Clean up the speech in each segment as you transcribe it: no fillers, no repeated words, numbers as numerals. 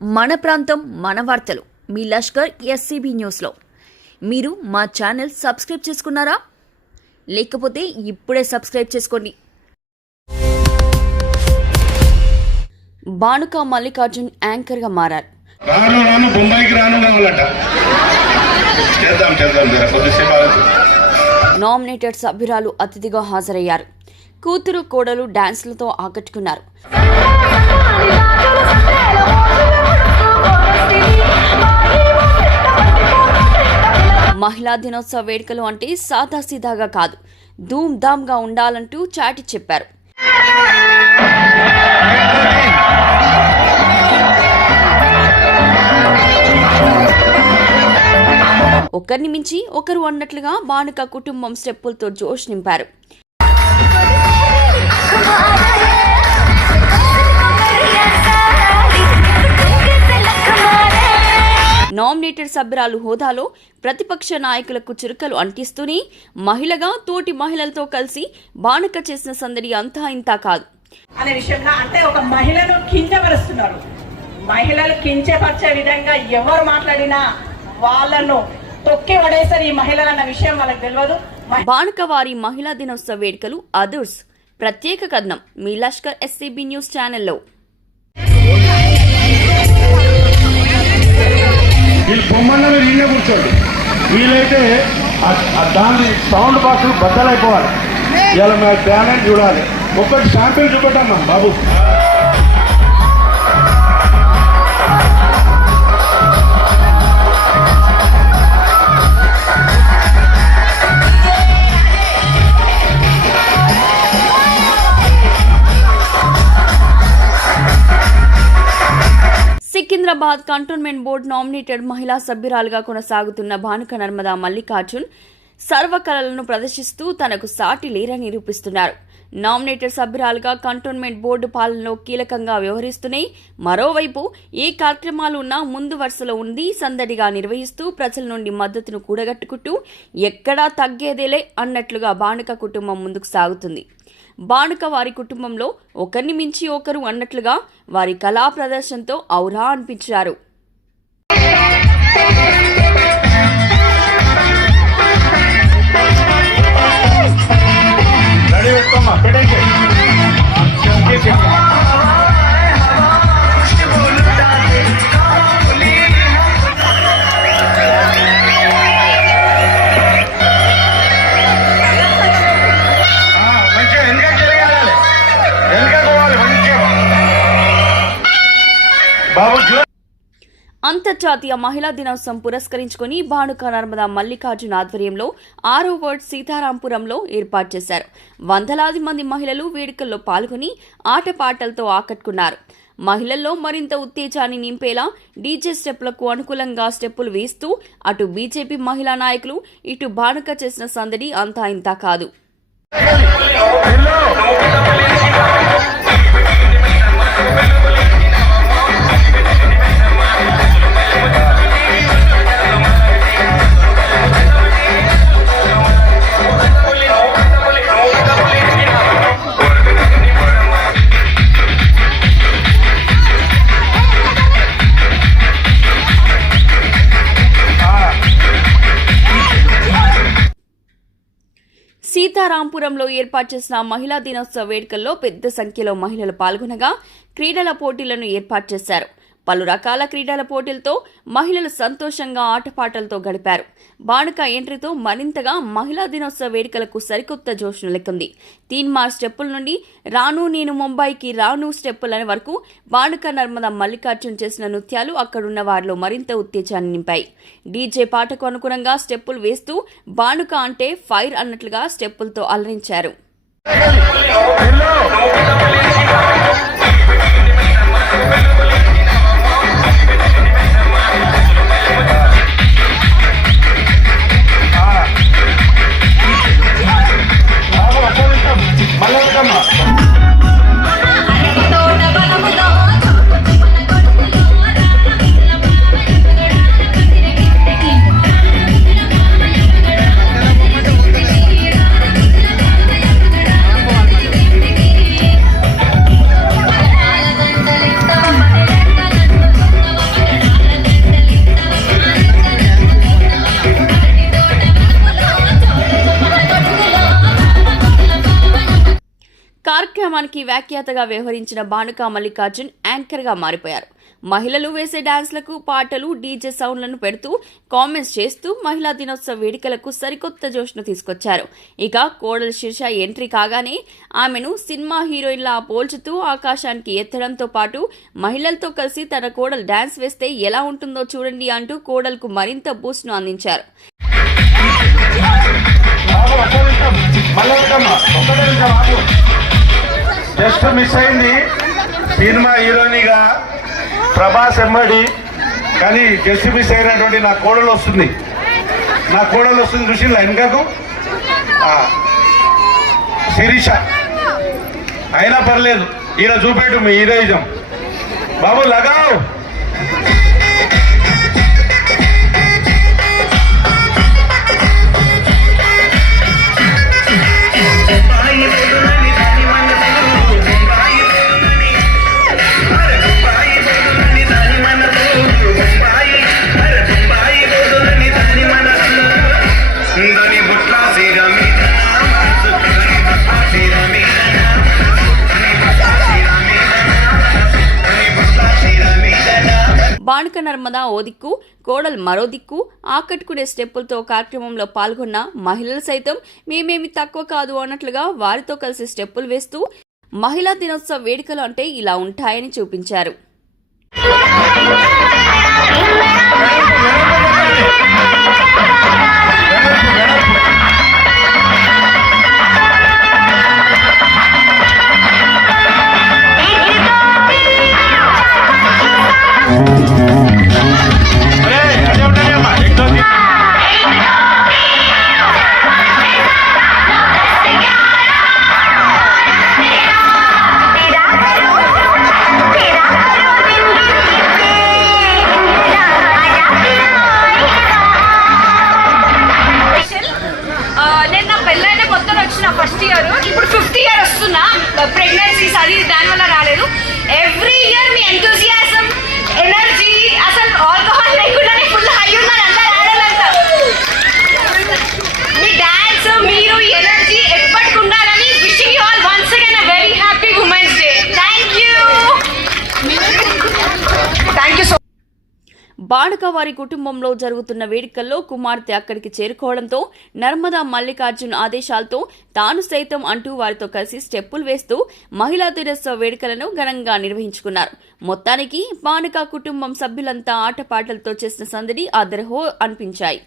మన ప్రాంతం మన వార్తలు మీ లష్కర్ ఎస్సీబీ న్యూస్లో మీరు మా ఛానల్ సబ్స్క్రైబ్ చేసుకున్నారా? లేకపోతే ఇప్పుడే సబ్స్క్రైబ్ చేసుకోండి. బానుక మల్లికార్జున్ యాంకర్గా మారారు. నామినేటెడ్ సభ్యురాలు అతిథిగా హాజరయ్యారు. కూతురు కోడలు డాన్స్లతో ఆకట్టుకున్నారు. మహిళా దినోత్సవ వేడుకలు అంటే సాదాసీదాగా కాదు, ధూమ్ ధామ్గా ఉండాలంటూ చాటి చెప్పారు. ఒకరిని మించి ఒకరు అన్నట్లుగా బానుక కుటుంబం స్టెప్పులతో జోష్ నింపారు. నామినేటెడ్ సభ్యురాలు హోదాలో ప్రతిపక్ష నాయకులకు చురుకలు అంటిస్తూనే మహిళగా తోటి మహిళలతో కలిసి బానుక చేసిన సందడి అంతా ఇంతా కాదు అనే విషయంలో అంటే ఒక మహిళను కించపరుస్తున్నారు. మహిళలు కించపరిచే విధంగా ఎవరు మాట్లాడినా వాళ్ళను తొక్కి పడేసారు ఈ మహిళలు అన్న విషయం వాళ్ళకి తెలియదు. బానుక వారి మహిళా దినోత్సవ వేడుకలు అదర్స్ ప్రత్యేక కథనం మీ లష్కర్ ఎస్సీబీ న్యూస్ ఛానల్లో. వీళ్ళు బొమ్మన్న మీరు ఈయన కూర్చోండి, వీలైతే దాని సౌండ్ బాక్స్ బద్దలైపోవాలి. ఇలా మా టాలెంట్ చూడాలి. ఒక్కటి శాంపిల్ చూపెట్టమ్మా బాబు. సికింద్రాబాద్ కంటోన్మెంట్ బోర్డు నామినేటెడ్ మహిళా సభ్యురాలుగా కొనసాగుతున్న బానుక నర్మదా మల్లికార్జున్ సర్వకళలను ప్రదర్శిస్తూ తనకు సాటి లేరని నిరూపిస్తున్నారు. నామినేటెడ్ సభ్యురాలుగా కంటోన్మెంట్ బోర్డు పాలనలో కీలకంగా వ్యవహరిస్తూనే మరోవైపు ఏ కార్యక్రమాలు ఉన్నా ముందు వరుసలో ఉండి సందడిగా నిర్వహిస్తూ ప్రజల నుండి మద్దతును కూడగట్టుకుంటూ ఎక్కడా తగ్గేదేలే అన్నట్లుగా బానుక కుటుంబం ముందుకు సాగుతుంది. బానుక వారి కుటుంబంలో ఒకరిని మించి ఒకరు అన్నట్లుగా వారి కళా ప్రదర్శనతో ఔరా అనిపించారు. అంతర్జాతీయ మహిళా దినోత్సవం పురస్కరించుకుని బానుక నర్మదా మల్లికార్జున్ ఆధ్వర్యంలో 6వ వార్డ్ సీతారాంపురంలో ఏర్పాటు చేశారు. వందలాది మంది మహిళలు వేడుకల్లో పాల్గొని ఆటపాటలతో ఆకట్టుకున్నారు. మహిళల్లో మరింత ఉత్తేజాన్ని నింపేలా డీజే స్టెప్పులకు అనుకూలంగా స్టెప్పులు వేస్తూ అటు బీజేపీ మహిళా నాయకులు ఇటు బానుక చేసిన సందడి అంతా ఇంతా కాదు. సీతారాంపురంలో ఏర్పాటు చేసిన మహిళా దినోత్సవ వేడుకల్లో పెద్ద సంఖ్యలో మహిళలు పాల్గొనగా క్రీడల పోటీలను ఏర్పాటు చేశారు. పలు రకాల క్రీడల పోటీలతో మహిళలు సంతోషంగా ఆటపాటలతో గడిపారు. బానుక ఎంట్రీతో మరింతగా మహిళా దినోత్సవ వేడుకలకు సరికొత్త జోష్ నెలకొంది. తీన్మార్ స్టెప్పుల నుండి రాను నేను ముంబైకి రాను స్టెప్పుల వరకు బానుక నర్మదా మల్లికార్జున్ చేసిన నృత్యాలు అక్కడున్న వారిలో మరింత ఉత్తేజాన్ని నింపాయి. డీజే పాటకు అనుగుణంగా స్టెప్పులు వేస్తూ బానుక అంటే ఫైర్ అన్నట్లుగా స్టెప్పులతో అలరించారు. కార్యక్రమానికి వ్యాఖ్యాతగా వ్యవహరించిన భానుక మల్లికార్జున్ యాంకర్గా మారిపోయారు. మహిళలు వేసే డాన్స్లకు పాటలు, డీజే సౌండ్లను పెడుతూ కామెంట్స్ చేస్తూ మహిళా దినోత్సవ వేడుకలకు సరికొత్త జోష్ను తీసుకొచ్చారు. ఇక కోడలు శిర్ష ఎంట్రీ కాగానే ఆమెను సినిమా హీరోయిన్లా పోల్చుతూ ఆకాశానికి ఎత్తడంతో పాటు మహిళలతో కలిసి తన కోడలు డాన్స్ వేస్తే ఎలా ఉంటుందో చూడండి అంటూ కోడలకు మరింత బూస్ట్ను అందించారు. జస్ట్ మిస్ అయింది సినిమా హీరోయిన్గా ప్రభాస్ ఎమ్మడి, కానీ జస్ట్ మిస్ అయినటువంటి నా కోడలు వస్తుంది చూసిందా వెనుకకు శిరీష. అయినా పర్లేదు, ఈయన చూపెట్టు మీ హీరోయిజం బాబు లగావు. భానుక నర్మదా ఓ దిక్కు, కోడలు మరో దిక్కు ఆకట్టుకునే స్టెప్పులతో కార్యక్రమంలో పాల్గొన్న మహిళలు సైతం మేమేమి తక్కువ కాదు అన్నట్లుగా వారితో కలిసి స్టెప్పులు వేస్తూ మహిళా దినోత్సవ వేడుకలు అంటే ఇలా ఉంటాయని చూపించారు. ఫస్ట్ ఇయర్ ఇప్పుడు 5th ఇయర్ వస్తున్నా. ప్రెగ్నెన్సీస్ అది దానివల్ల రాలేదు. ఎవ్రీ ఇయర్ మీ ఎంతూజియాజం, ఎనర్జీ, అసలు ఆల్కహాల్ లేకుండానే ఫుల్ హై ఉన్నారు అందరు ఆడాలంతా. మీ డాన్స్, మీరు ఎనర్జీ ఎప్పటికి ఉండాలని wishing you all once again a very happy women's day. Thank you so. Bhanuka వారి కుటుంబంలో జరుగుతున్న వేడుకల్లో కుమార్తె అక్కడికి చేరుకోవడంతో నర్మదా మల్లికార్జున్ ఆదేశాలతో తాను సైతం అంటూ వారితో కలిసి స్టెప్పులు వేస్తూ మహిళా దినోత్సవ వేడుకలను ఘనంగా నిర్వహించుకున్నారు. మొత్తానికి భానుక కుటుంబం సభ్యులంతా ఆటపాటలతో చేసిన సందడి అదరహో అనిపించాయి.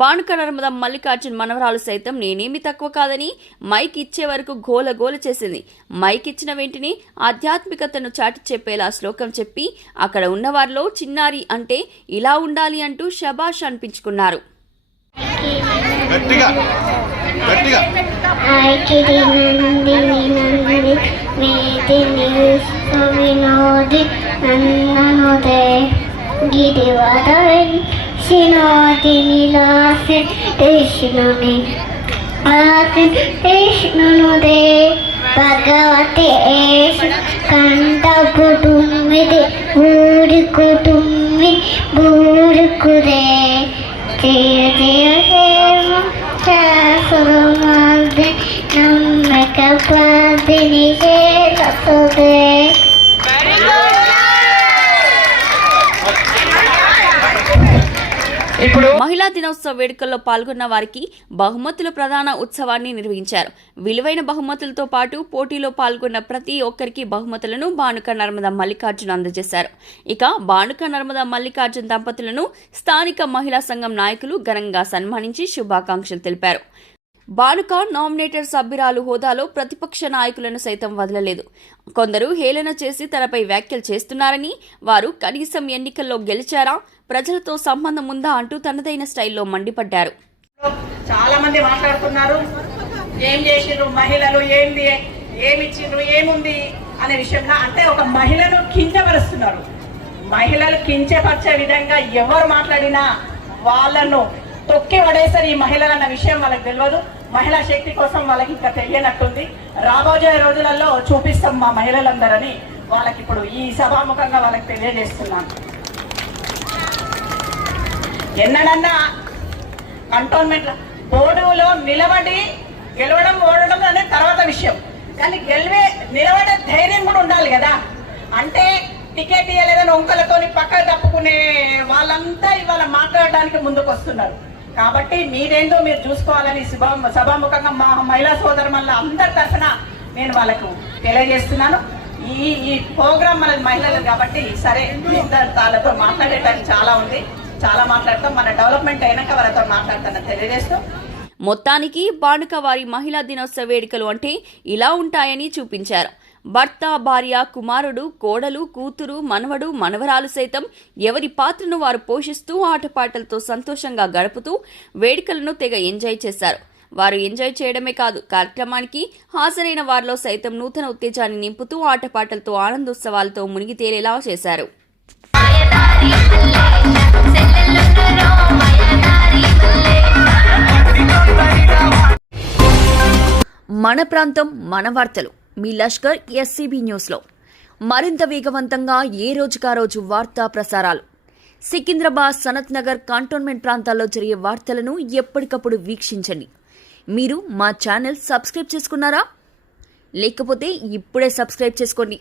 భానుక నర్మదా మల్లికార్జున్ మనవరాలు సైతం నేనేమి తక్కువ కాదని మైక్ ఇచ్చే వరకు గోల చేసింది. మైక్ ఇచ్చిన వెంటనే ఆధ్యాత్మికతను చాటి చెప్పేలా శ్లోకం చెప్పి అక్కడ ఉన్నవారిలో చిన్నారి అంటే ఇలా ఉండాలి అంటూ శబాష్ అనిపించుకున్నారు. Sinodinilasin Krishnuni Asin Krishnunude Bhagavati Eshu Kanta Kutummide Buri Kutummi Buri Kude Jaya Jaya Hema Chasurumadhi Nammaka Padini Shelasude. ఇప్పుడు మహిళా దినోత్సవ వేడుకల్లో పాల్గొన్న వారికి బహుమతుల ప్రధాన ఉత్సవాన్ని నిర్వహించారు. విలువైన బహుమతులతో పాటు పోటీలో పాల్గొన్న ప్రతి ఒక్కరికి బహుమతులను బానుక నర్మదా మల్లికార్జున్ అందజేశారు. ఇక బానుక నర్మదా మల్లికార్జున్ దంపతులను స్థానిక మహిళా సంఘం నాయకులు ఘనంగా సన్మానించి శుభాకాంక్షలు తెలిపారు. బానుక నామినేటెడ్ సభ్యురాలు హోదాలో ప్రతిపక్ష నాయకులను సైతం వదలలేదు. కొందరు హేళన చేసి తనపై వ్యాఖ్యలు చేస్తున్నారని, వారు కనీసం ఎన్నికల్లో గెలిచారా, ప్రజలతో సంబంధం ఉందా అంటూ తనదైన స్టైల్లో మండిపడ్డారు. చాలా మంది మాట్లాడుతున్నారు, ఏం చేసిండ్రు మహిళలు, ఏంది, ఏమిచ్చిండ్రు, ఏముంది అనే విషయంలో. అంటే ఒక మహిళను కించపరుస్తున్నారు. మహిళలు కించపరిచే విధంగా ఎవరు మాట్లాడినా వాళ్ళను తొక్కి పడేసారు ఈ మహిళలు అన్న విషయం వాళ్ళకి తెలియదు. మహిళా శక్తి కోసం వాళ్ళకి ఇంకా తెలియనట్టుంది. రాబోయే రోజులలో చూపిస్తాం మా మహిళలందరని వాళ్ళకి ఇప్పుడు ఈ సభాముఖంగా వాళ్ళకి తెలియజేస్తున్నాను. ఎన్నడన్నా కంటోన్మెంట్ బోర్డులో నిలబడి గెలవడం ఓడడం అనేది తర్వాత విషయం, కానీ నిలబడే ధైర్యం కూడా ఉండాలి కదా. అంటే టికెట్ ఇవ్వలేదని ఒంకలతోని పక్కకు తప్పుకునే వాళ్ళంతా ఇవాళ మాట్లాడడానికి ముందుకు వస్తున్నారు. కాబట్టి మీరేందో మీరు చూసుకోవాలని సభాముఖంగా మా మహిళా సోదరుల అందరి తరఫున నేను వాళ్ళకు తెలియజేస్తున్నాను. ఈ ప్రోగ్రామ్ మనది మహిళలు కాబట్టి సరే వాళ్ళతో మాట్లాడేటానికి చాలా ఉంది, చాలా మాట్లాడతాం. మన డెవలప్మెంట్ అయినాక వాళ్ళతో మాట్లాడతానని తెలియజేస్తూ మొత్తానికి బానుక వారి మహిళా దినోత్సవ వేడుకలు అంటే ఇలా ఉంటాయని చూపించారు. భర్త, భార్య, కుమారుడు, కోడలు, కూతురు, మనవడు, మనవరాలు సైతం ఎవరి పాత్రను వారు పోషిస్తూ ఆటపాటలతో సంతోషంగా గడుపుతూ వేడుకలను తెగ ఎంజాయ్ చేశారు. వారు ఎంజాయ్ చేయడమే కాదు, కార్యక్రమానికి హాజరైన వారిలో సైతం నూతన ఉత్తేజాన్ని నింపుతూ ఆటపాటలతో ఆనందోత్సవాలతో మునిగి తేలేలా చేశారు. మన ప్రాంతం మన వార్తలు మీ లష్కర్ ఎస్సీబీ న్యూస్లో మరింత వేగవంతంగా ఏ రోజుకా రోజు వార్తా ప్రసారాలు. సికింద్రాబాద్, సనత్ నగర్, కంటోన్మెంట్ ప్రాంతాల్లో జరిగే వార్తలను ఎప్పటికప్పుడు వీక్షించండి. మీరు మా ఛానల్ సబ్స్క్రైబ్ చేసుకున్నారా? లేకపోతే ఇప్పుడే సబ్స్క్రైబ్ చేసుకోండి.